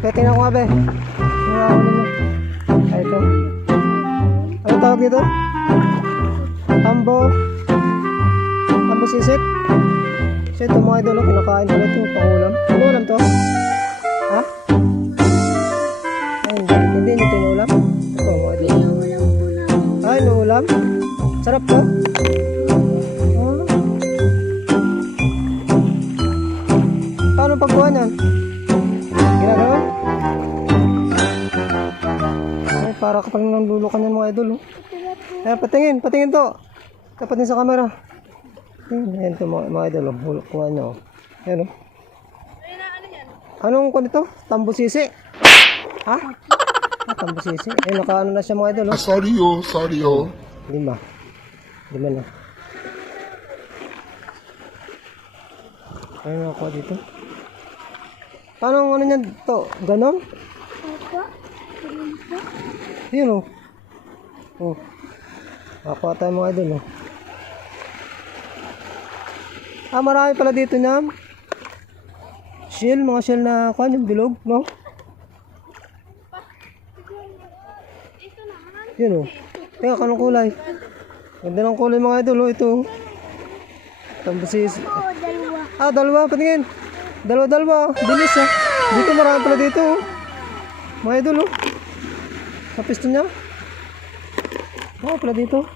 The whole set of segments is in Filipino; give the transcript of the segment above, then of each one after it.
Kaya tingnan ko nga be. Tingnan ko ninyo. Ay, ito. Ano tawag dito? Tambo. Tambo sisit. So ito mga idol, kinakain na ito. Pangulam. Ano to? Para kapag nanlulukan yan mga idol. Oh. Ayan, patingin, patingin to. Tapat din sa camera. Ayan, ayan to mga, mga idol. Oh. Hulok kuha niya. Oh. Ayan oh. Anong kuha nito? Tambusisi? Ha? Ah, tambusisi. Eh, nakaano na siya mga idol. Oh. Sorry oh, sorry oh. Lima. Lima na. Ano ako dito? Paano ano niyan to? Ganon? Yun oh. Oh. Ako tayo mga idol oh. Ah, marami pala dito niya. Shell, mga shell na kwan yung bilog, no? Yun oh. Teka, kanong kulay? Ganda ng kulay mga idol, oh. Ito. oh. Tambusis. Ah, dalawa. Patingin. Dalawa, dalawa. Bilis, ah. Dito marami pala dito, oh. Mga idol, oh. Sa pisto niya. Oo, pala dito.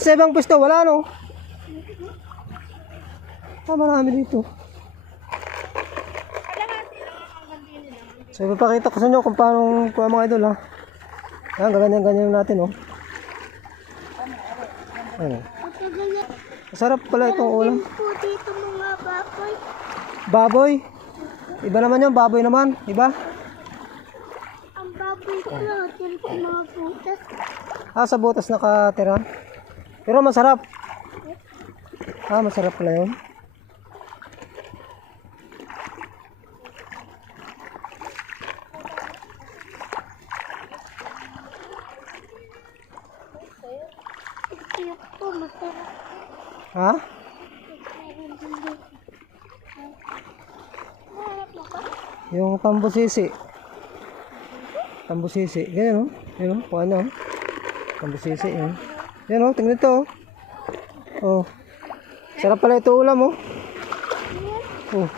Sa ibang pisto, wala, no? Ah, marami dito. So, ipapakita ko sa inyo kung paano kuha mga idol, ha. Ayan, gaganyan-ganyan natin, oh. Ayan. Masarap pala itong ulam. baboy. Baboy. Iba naman yun, baboy naman. Iba? Baboy ko dito po mga. Ah, sa butas nakatira. Pero masarap. Ah, masarap pala yun. Ha? Yung tambusisi. Tambusisi. Ganyan, oh. Yan, oh. Kuha niya, oh. Tambusisi, yan. Yan, oh. Tingnan ito, oh. Oh. Sarap pala ito ulam, oh. Oh.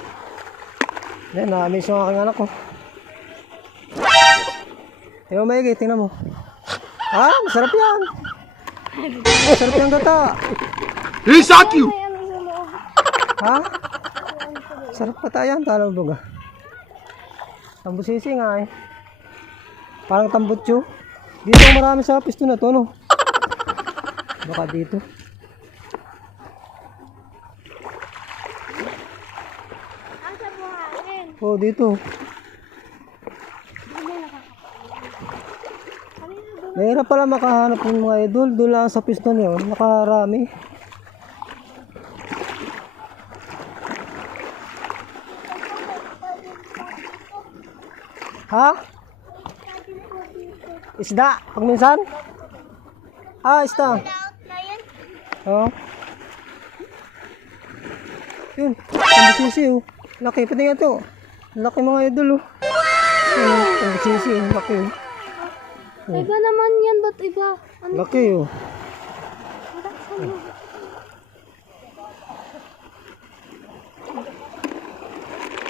Yan, na-amaze yung aking anak, oh. Tingnan mo maigi, tingnan mo. Ah, masarap yan. Masarap yung gata. He shot you! Ano? Ha? Sarap pa tayo, talaw buga. Tambusisi nga eh. Parang tambutso. Dito marami sa pisto na to, no? Baka dito. Oh, dito. Mahirap pala makahanap ng mga idol. Doon lang sa pisto niyo. Nakarami. Ha? Isda? Pag minsan? Ah, isda. Oo. Yun. Ang sisi oh. Laki. Pati nga to. Laki mga idol oh. Yun, ang sisi oh. Laki oh. Iba naman yan, ba't iba? Ano? Laki oh.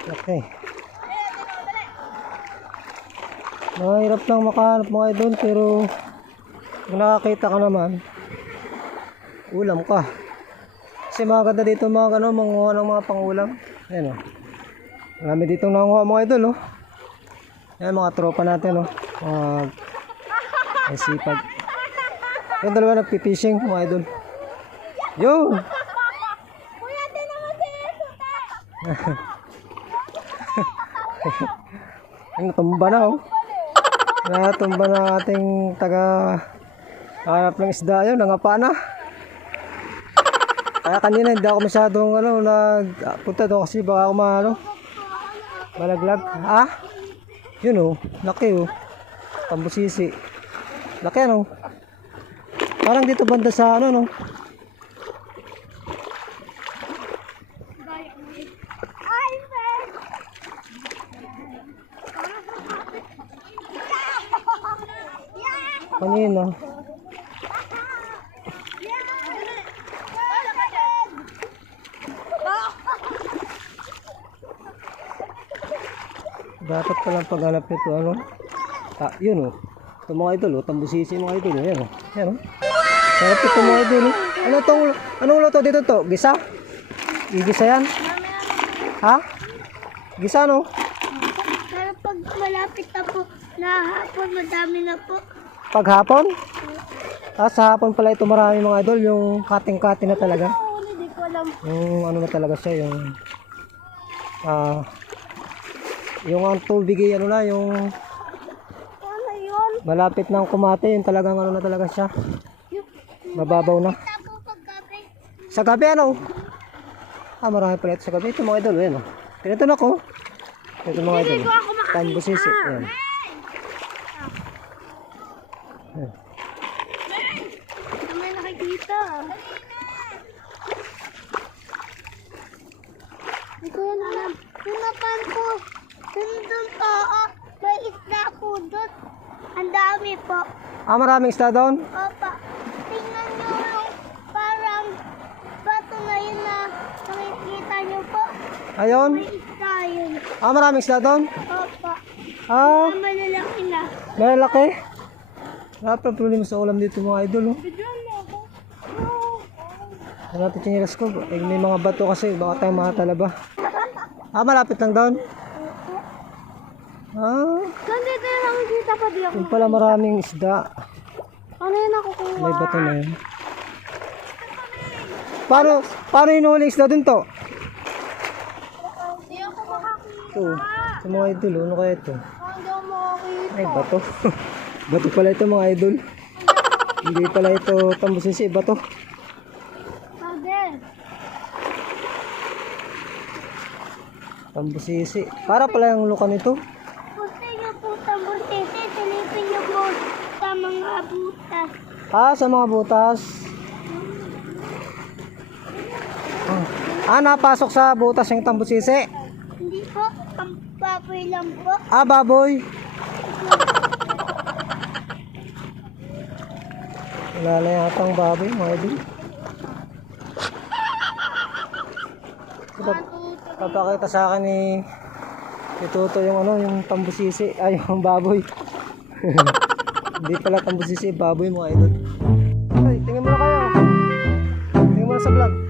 Laki. Mahirap lang makahanap mga idol pero kung nakakita ka naman, ulam ka. Kasi maganda dito mga ano, manguha ng mga pangulam. Ayan oh. Marami dito nanguha mga idol oh. Yan mga tropa natin oh. Mga may sipag. Yung dalawa nagpipishing mga idol. Yo! Kuya, tinan mo si Suta! Ang tumba na oh. Natumba na ating taga hanap ng isda yun, nangapa na. Kaya kanina hindi ako masyadong ano, nagpunta doon kasi baka ako maano, malaglag. Ah? Yun oh, laki oh. Tambusisi. Laki ano. Parang dito banda sa ano no. Kanina. Dapat palang paghanap nito ano? Ah, yun oh. Ito mga idol oh, tambusisi mga idol oh. Yan oh. Yan oh. Sarap ito mga idol oh. Ano tong, anong luto dito to? Gisa? Igisa yan? Ha? Gisa no? Pero pag malapit na po, nahapon, madami na po. Paghapon? Ah, sa hapon pala ito marami mga idol, yung kating-kating na talaga. Hindi ko alam. Yung ano na talaga siya, yung ah yung ang tubig ay ano na, yung Ano yun? malapit ng kumate, yung talagang ano na talaga siya. Mababaw na. Sa gabi ano? Ah, marami pala ito sa gabi. Ito mga idol, yan oh. Ganito na ko. Ito mga idol. ako makakita. Tambusisi. Yan. May nakikita. Hindi ko yan alam. Tinapan ko. To. Oh, may isda po doon. Ang dami po. Ah, maraming isda doon? Opa. Tingnan nyo yung parang bato na yun na nakikita nyo po. Ayun. May isda yun. Ah, maraming isda doon? Opa. Ah, Ang malalaki na. malalaki. Wala pa problema sa ulam dito mga idol. Oh. Ano natin chinilas ko? Eh, may mga bato kasi. Baka tayo makatalaba. Ah, malapit lang doon? Ah, Nandito na nakikita pa di ako. yun pala maraming isda. Ano yun nakukuha? May bato na yun. Paano, paano inuhuling isda dun to? Hindi ako makakita. Ito, sa mga idol, ano kaya ito? Hindi ako makakita. Ay, bato. bato pala ito mga idol. Hindi pala ito tambusisi, bato. Sabi. Tambusisi. Para pala yung luka nito. Gusto niyo po tambutete. Silipin niyo po sa mga butas. Ah, sa mga butas. Ah, ah napasok sa butas yung tambusisi. Hindi po. Ang baboy lang po. Ah, baboy. Wala na yata ang baboy, mga idol. Pap- Papakita sa akin ni ni Toto yung ano, yung tambusisi, ay yung baboy. Hindi pala tambusisi, baboy mga idol. Ay, tingin mo na kayo. Tingin mo na sa vlog.